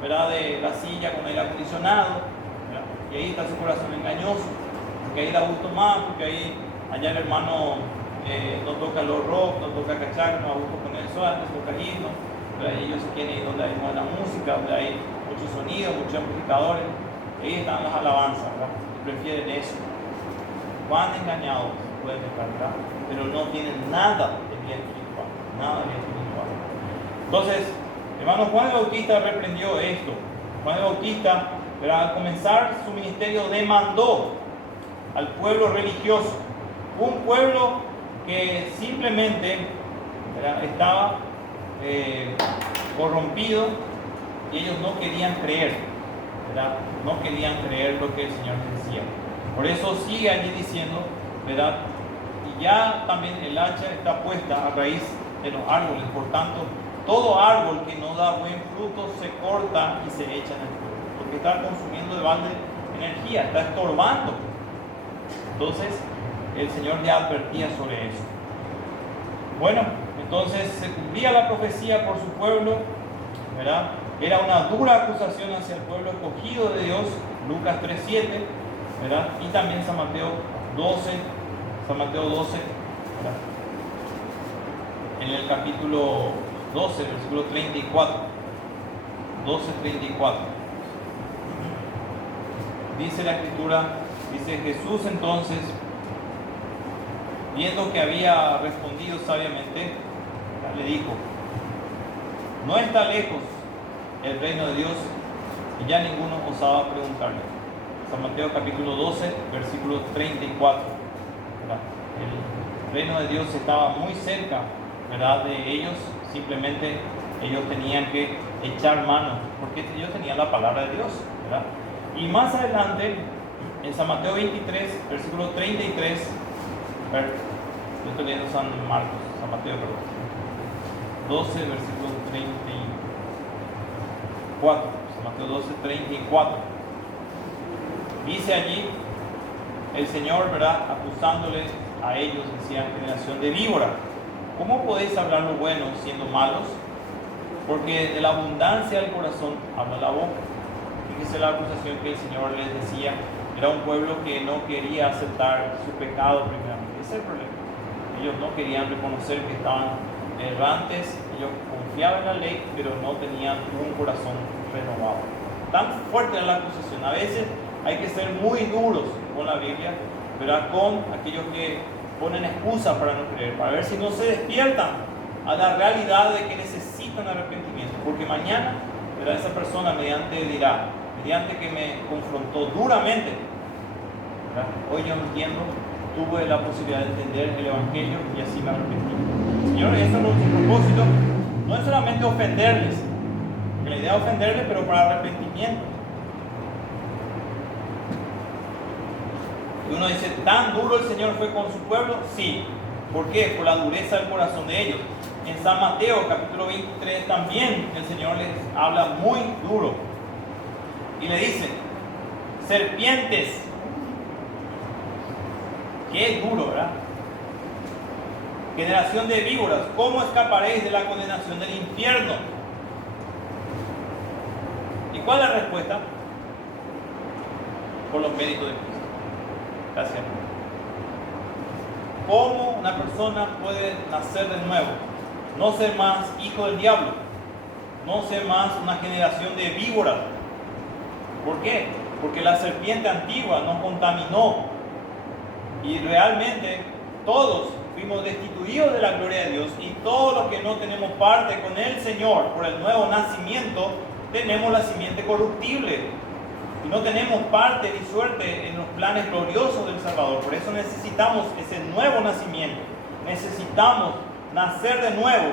¿verdad?, de la silla con aire acondicionado, ¿verdad? Y ahí está su corazón engañoso, porque ahí da gusto más, porque ahí allá el hermano no toca los rock, no toca cachaca, no da gusto con el suave, no toca himno, ¿verdad? Y ellos se quieren ir donde hay buena música, donde hay mucho sonido, muchos amplificadores. Ahí están las alabanzas, ¿verdad? Prefieren eso. Cuán engañados pueden estar, ¿verdad? Pero no tienen nada de bien espiritual, nada de bien espiritual. Entonces, hermano, Juan el Bautista reprendió esto. Juan el Bautista, ¿verdad?, al comenzar su ministerio demandó al pueblo religioso, un pueblo que simplemente, ¿verdad?, estaba corrompido, y ellos no querían creer, ¿verdad? No querían creer lo que el Señor les decía. Por eso sigue allí diciendo, ¿verdad? Y ya también el hacha está puesta a raíz de los árboles. Por tanto, todo árbol que no da buen fruto se corta y se echa en el fuego, porque está consumiendo de balde energía, está estorbando. Entonces, el Señor ya advertía sobre eso. Bueno, entonces se cumplía la profecía por su pueblo, ¿verdad? Era una dura acusación hacia el pueblo escogido de Dios, Lucas 3:7, ¿verdad? Y también San Mateo 12, ¿verdad?, en el capítulo 12, versículo 34, 12:34. Dice la Escritura: Dice: Jesús entonces, viendo que había respondido sabiamente, le dijo: no está lejos el reino de Dios. Y ya ninguno osaba preguntarle. San Mateo capítulo 12, versículo 34. ¿Verdad? El reino de Dios estaba muy cerca, ¿verdad?, de ellos. Simplemente ellos tenían que echar mano, porque ellos tenían la palabra de Dios, ¿verdad? Y más adelante, en San Mateo 23, versículo 33, yo estoy leyendo San Mateo, perdón, 12, versículo 34, San Mateo 12, 34. Dice allí el Señor, ¿verdad?, acusándoles a ellos, decía: generación de víbora, ¿cómo podéis hablar lo bueno siendo malos? Porque de la abundancia del corazón habla la boca. Fíjese la acusación que el Señor les decía. Era un pueblo que no quería aceptar su pecado primeramente. Ese es el problema. Ellos no querían reconocer que estaban errantes. Ellos confiaban en la ley, pero no tenían un corazón renovado. Tan fuerte era la acusación. A veces hay que ser muy duros con la Biblia, ¿verdad?, con aquellos que ponen excusas para no creer, para ver si no se despiertan a la realidad de que necesitan arrepentimiento. Porque mañana, ¿verdad?, esa persona mediante que me confrontó duramente, ¿verdad?, hoy yo entiendo, tuve la posibilidad de entender el Evangelio y así me arrepentí. Señor, ese es nuestro propósito. No es solamente ofenderles, que la idea es ofenderles, pero para arrepentimiento. Y uno dice: ¿tan duro el Señor fue con su pueblo? Sí. ¿Por qué? Por la dureza del corazón de ellos. En San Mateo capítulo 23 también el Señor les habla muy duro. Y le dice: serpientes. Qué duro, ¿verdad? Generación de víboras, ¿cómo escaparéis de la condenación del infierno? ¿Y cuál es la respuesta? Por los méritos de Cristo. Gracias. ¿Cómo una persona puede nacer de nuevo? No ser más hijo del diablo, no ser más una generación de víboras. ¿Por qué? Porque la serpiente antigua nos contaminó y realmente todos fuimos destituidos de la gloria de Dios, y todos los que no tenemos parte con el Señor por el nuevo nacimiento, tenemos la simiente corruptible y no tenemos parte ni suerte en los planes gloriosos del Salvador. Por eso necesitamos ese nuevo nacimiento, necesitamos nacer de nuevo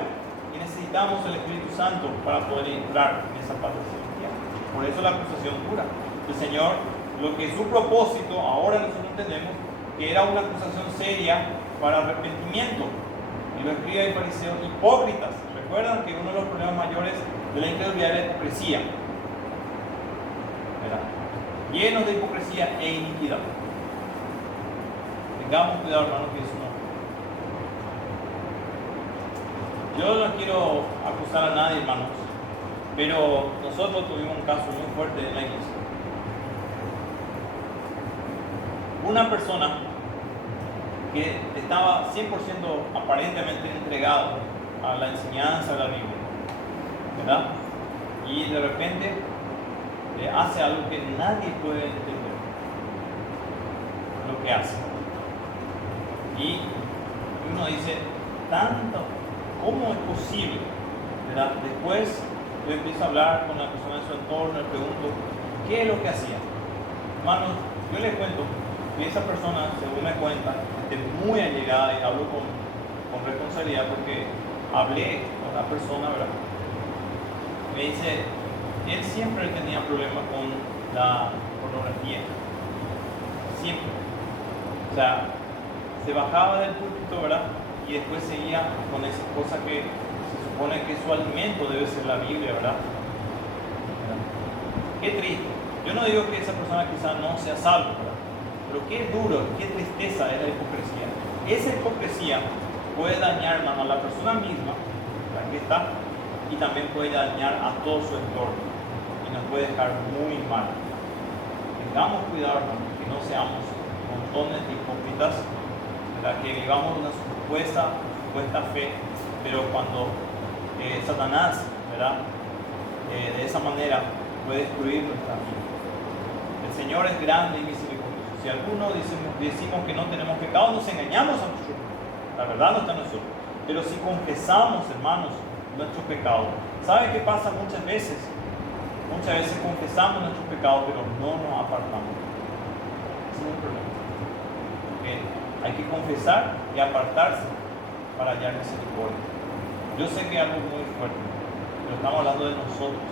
y necesitamos el Espíritu Santo para poder entrar en esa parte celestial. Por eso la acusación dura. El Señor, lo que es su propósito, ahora nosotros entendemos que era una acusación seria para arrepentimiento. Y lo escribe el fariseo: hipócritas. Recuerdan que uno de los problemas mayores de la incredulidad es la hipocresía, ¿verdad? Llenos de hipocresía e iniquidad. Tengamos cuidado, hermanos, que eso no. Yo no quiero acusar a nadie, hermanos, pero nosotros tuvimos un caso muy fuerte en la iglesia. Una persona que estaba 100% aparentemente entregado a la enseñanza de la Biblia, ¿verdad? Y de repente hace algo que nadie puede entender lo que hace. Y uno dice: tanto, ¿cómo es posible? ¿Verdad? Después yo empiezo a hablar con la persona de su entorno, le pregunto: ¿qué es lo que hacía? Hermanos, yo les cuento que esa persona, según me cuenta, es muy allegada, y hablo con responsabilidad porque hablé con la persona, ¿verdad? Me dice: él siempre tenía problemas con la pornografía, siempre. O sea, se bajaba del púlpito, ¿verdad?, y después seguía con esa cosa que se supone que su alimento debe ser la Biblia, ¿verdad? Qué triste. Yo no digo que esa persona quizás no sea salvo, ¿verdad?, pero qué duro, qué tristeza es la hipocresía. Esa hipocresía puede dañar, hermano, a la persona misma, la que está, y también puede dañar a todo su entorno y nos puede dejar muy mal. Tengamos cuidado, hermano, que no seamos montones de hipócritas, ¿verdad?, que vivamos una supuesta fe, pero cuando Satanás, ¿verdad?, de esa manera puede destruir nuestra vida. El Señor es grande y misericordioso. Si Si algunos decimos que no tenemos pecado, nos engañamos a nosotros. La verdad no está en nosotros. Pero si confesamos, hermanos, nuestros pecados, ¿saben qué pasa muchas veces? Muchas veces confesamos nuestros pecados, pero no nos apartamos. Ese es un problema. Porque hay que confesar y apartarse para hallar misericordia. Yo sé que es algo muy fuerte, pero estamos hablando de nosotros.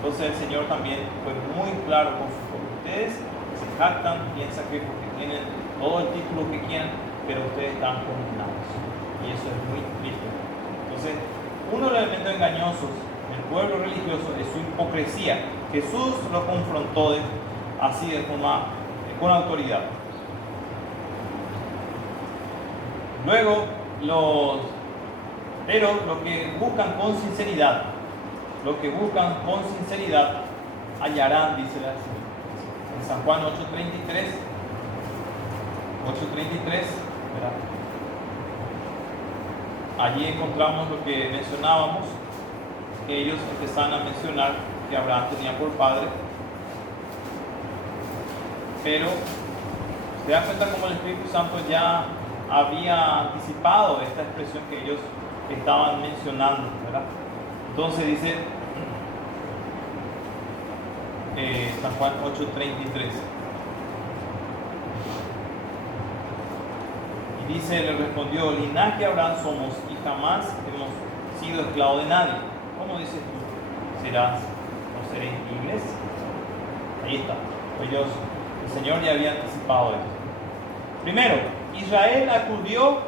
Entonces el Señor también fue muy claro con su pueblo. Ustedes se jactan, piensan que porque tienen todo el título que quieran, pero ustedes están condenados. Y eso es muy triste. Entonces, uno de los elementos engañosos del pueblo religioso es su hipocresía. Jesús lo confrontó así de forma con autoridad. Luego, los que buscan con sinceridad, hallarán, dice la Señora. En San Juan 8:33, ¿verdad? Allí encontramos lo que mencionábamos, que ellos empezaron a mencionar que Abraham tenía por padre, pero se da cuenta como el Espíritu Santo ya había anticipado esta expresión que ellos estaban mencionando, ¿verdad? Entonces dice San Juan 8:33. Y dice, le respondió, linaje de Abraham somos y jamás hemos sido esclavos de nadie. ¿Cómo dices tú? ¿No seréis libres? Ahí está. Ellos, el Señor ya había anticipado esto. Primero, Israel acudió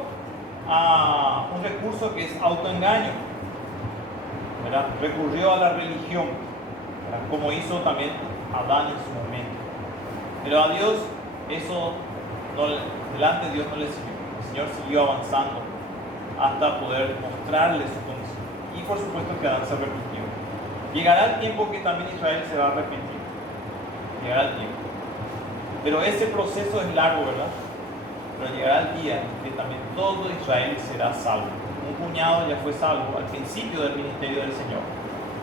a un recurso que es autoengaño, ¿verdad? Recurrió a la religión, ¿verdad? Como hizo también Adán en su momento. Pero a Dios eso delante de Dios no le sirvió. El Señor siguió avanzando hasta poder mostrarle su condición. Y por supuesto que Adán se arrepintió. Llegará el tiempo que también Israel se va a arrepentir. Llegará el tiempo. Pero ese proceso es largo, ¿verdad? Pero llegará el día que también todo Israel será salvo. Un puñado ya fue salvo al principio del ministerio del Señor.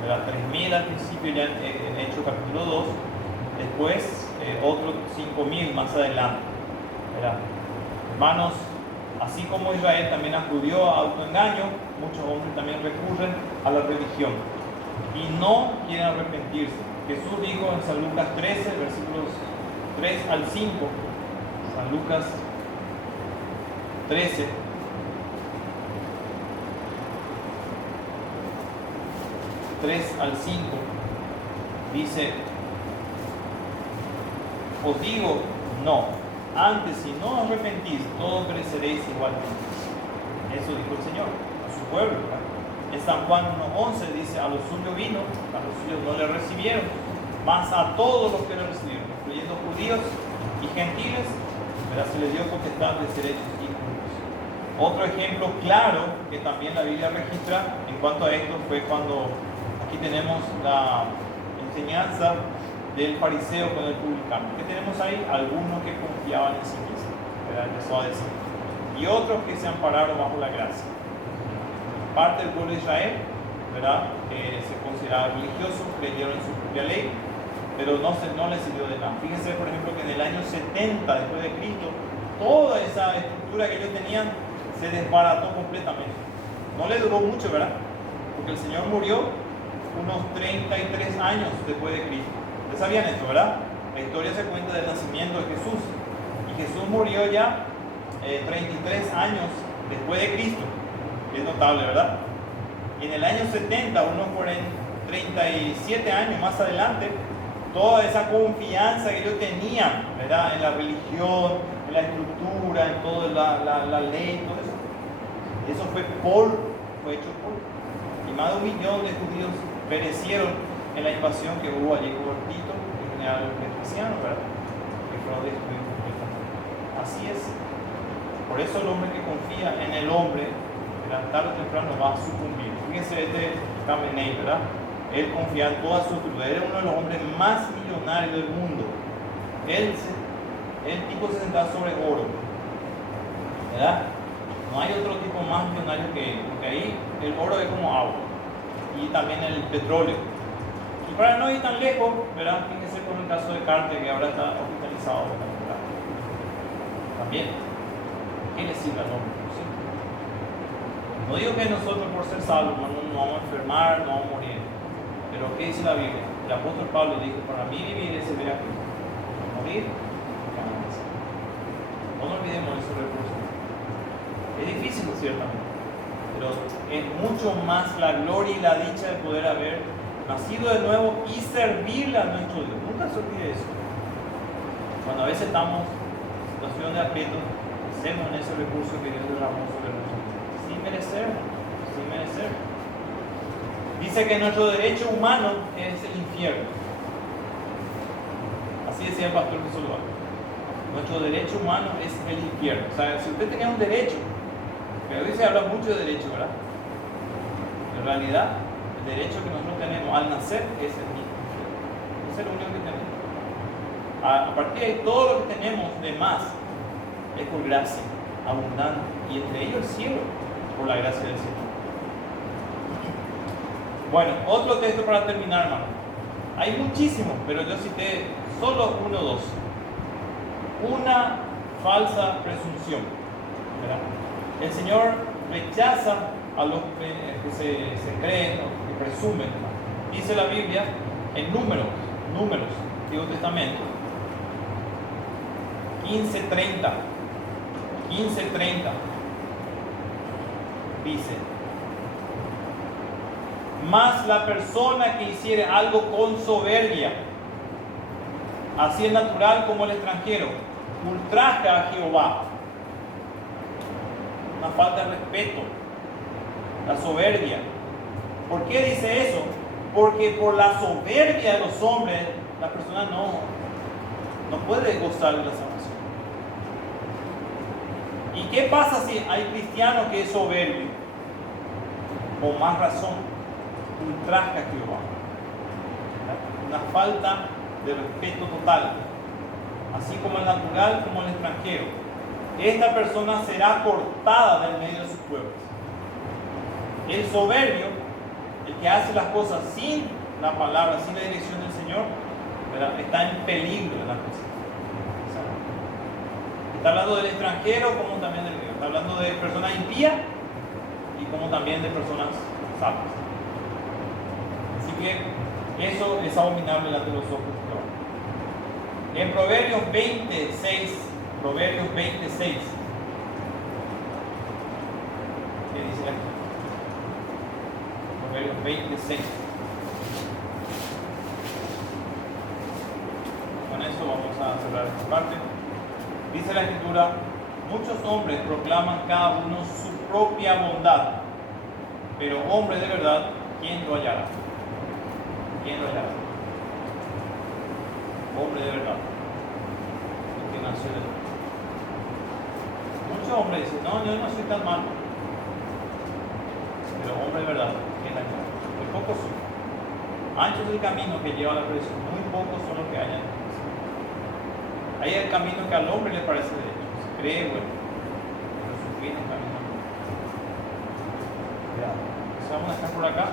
¿Verdad? 3.000 al principio ya en Hechos capítulo 2. Después otros 5.000 más adelante. ¿Verdad? Hermanos, así como Israel también acudió a autoengaño, muchos hombres también recurren a la religión y no quieren arrepentirse. Jesús dijo en San Lucas 13, versículos 3 al 5, San Lucas 13, al 5, dice, os digo, no, antes si no os arrepentís, todos pereceréis igualmente. Eso dijo el Señor a su pueblo, ¿verdad? En San Juan 1:11 dice, a los suyos vino, a los suyos no le recibieron, mas a todos los que le recibieron, incluyendo judíos y gentiles, ¿verdad? Se les dio potestad de ser hechos hijos. Otro ejemplo claro que también la Biblia registra en cuanto a esto fue cuando aquí tenemos la enseñanza del fariseo con el publicano. ¿Qué tenemos ahí? Algunos que confiaban en sí mismos, ¿verdad? Empezó a decir. Y otros que se ampararon bajo la gracia. Parte del pueblo de Israel, ¿verdad? Que se consideraba religioso, creyeron en su propia ley, pero no les sirvió de nada. Fíjense, por ejemplo, que en el año 70 después de Cristo, toda esa estructura que ellos tenían se desbarató completamente. No le duró mucho, ¿verdad? Porque el Señor murió unos 33 años después de Cristo. Ustedes sabían esto, ¿verdad? La historia se cuenta del nacimiento de Jesús. Y Jesús murió ya 33 años después de Cristo. Es notable, ¿verdad? Y en el año 70, unos 37 años más adelante, toda esa confianza que ellos tenían, ¿verdad? En la religión, en la estructura, en toda la ley, todo eso. Eso fue hecho polvo. Y más de 1 millón de judíos perecieron en la invasión que hubo allí con Tito, el general Vespasiano, ¿verdad? Que fueron destruidos completamente. Así es. Por eso el hombre que confía en el hombre, tarde o temprano va a sucumbir. Fíjense este Khamenei, ¿verdad? Él confía en toda su estructura. Era uno de los hombres más millonarios del mundo. El tipo se sentaba sobre oro, ¿verdad? No hay otro tipo más millonario que él, porque ahí el oro es como agua y también el petróleo. Y para no ir tan lejos, ¿verdad? Fíjense con el caso de Carter, que ahora está hospitalizado sábado de la temporada. También, ¿qué le sirve al hombre? ¿Sí? No digo que nosotros por ser salvos no vamos a enfermar, no vamos a morir. Pero ¿qué dice la Biblia? El apóstol Pablo dijo, para mí vivir es ver a Cristo. Morir, ganancia. No nos olvidemos de esos recursos. Es difícil, ciertamente, pero es mucho más la gloria y la dicha de poder haber nacido de nuevo y servirle a nuestro Dios. Nunca se olvide eso. Cuando a veces estamos en situación de aprieto, hacemos en ese recurso que Dios derramó sobre nosotros, sin merecer, sin merecer. Dice que nuestro derecho humano es el infierno. Así decía el pastor Jesús Duarte. Nuestro derecho humano es el infierno. O sea, si usted tenía un derecho, pero hoy se habla mucho de derecho, ¿verdad? En realidad, el derecho que nosotros tenemos al nacer es el infierno. Es el único que tenemos. A partir de ahí, todo lo que tenemos de más es por gracia, abundante, y entre ellos el cielo, por la gracia del Señor. Bueno, otro texto para terminar, hermano. Hay muchísimos, pero yo cité solo uno o dos. Una falsa presunción, ¿verdad? El Señor rechaza a los que se creen o que presumen, ¿verdad? Dice la Biblia en Números, Antiguo Testamento, 15:30, dice: mas la persona que hiciere algo con soberbia, así es natural como el extranjero, ultraja a Jehová. Una falta de respeto, la soberbia. ¿Por qué dice eso? Porque por la soberbia de los hombres, la persona no puede gozar de la salvación. ¿Y qué pasa si hay cristiano que es soberbio? Con más razón, ultraja a Jehová. Una falta de respeto total, así como el natural como el extranjero. Esta persona será cortada del medio de sus pueblos. El soberbio, el que hace las cosas sin la palabra, sin la dirección del Señor, ¿verdad?, está en peligro de las cosas. Está hablando del extranjero como también del griego. Está hablando de personas impías y como también de personas sabias. Así que eso es abominable delante de los ojos de Jehová. En Proverbios 26, ¿qué dice aquí? Proverbios 26. Con eso vamos a cerrar esta parte. Dice la Escritura: muchos hombres proclaman cada uno su propia bondad, pero hombre de verdad, ¿quién lo hallará? ¿Quién lo hallará? Hombre de verdad, el que nació de Dios. Muchos hombres dicen: no, yo no soy tan malo. Pero hombre de verdad, ¿quién lo hallará? Muy pocos son. Ancho es el camino que lleva a la perdición, muy pocos son los que hallan. Hay el camino que al hombre le parece derecho, se cree bueno, pero su fin es camino. Entonces vamos a dejar por acá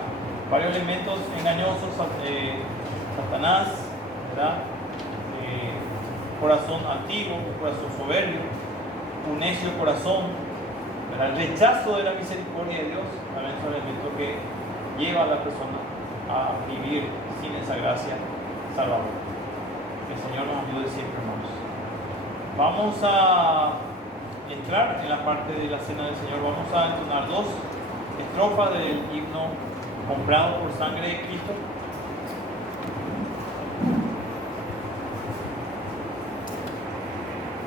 varios elementos engañosos, Satanás, ¿verdad? Corazón antiguo, corazón soberbio, un necio corazón, ¿verdad? El rechazo de la misericordia de Dios, también son elementos que lleva a la persona a vivir sin esa gracia salvadora. Que el Señor nos ayude siempre, hermanos. Vamos a entrar en la parte de la cena del Señor. Vamos a entonar 2 estrofas del himno Comprado por Sangre de Cristo.